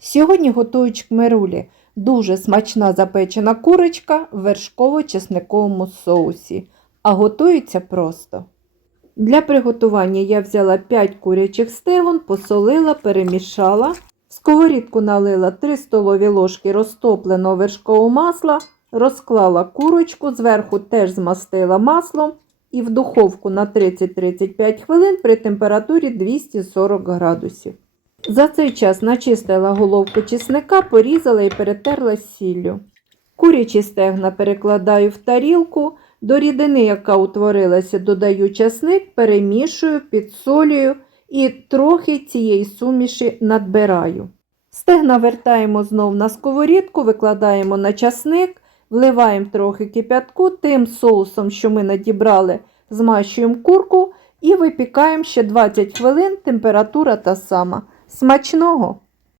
Сьогодні готую чкмерулі. Дуже смачна запечена курочка в вершково-чесниковому соусі. А готується просто. Для приготування я взяла 5 курячих стегон, посолила, перемішала. В сковорідку налила 3 столові ложки розтопленого вершкового масла, розклала курочку, зверху теж змастила маслом і в духовку на 30-35 хвилин при температурі 240 градусів. За цей час начистила головку чесника, порізала і перетерла сіллю. Курячі стегна перекладаю в тарілку, до рідини, яка утворилася, додаю часник, перемішую, підсолюю і трохи цієї суміші надбираю. Стегна вертаємо знов на сковорідку, викладаємо на часник, вливаємо трохи кип'ятку, тим соусом, що ми надібрали, змащуємо курку і випікаємо ще 20 хвилин, температура та сама. Смачного!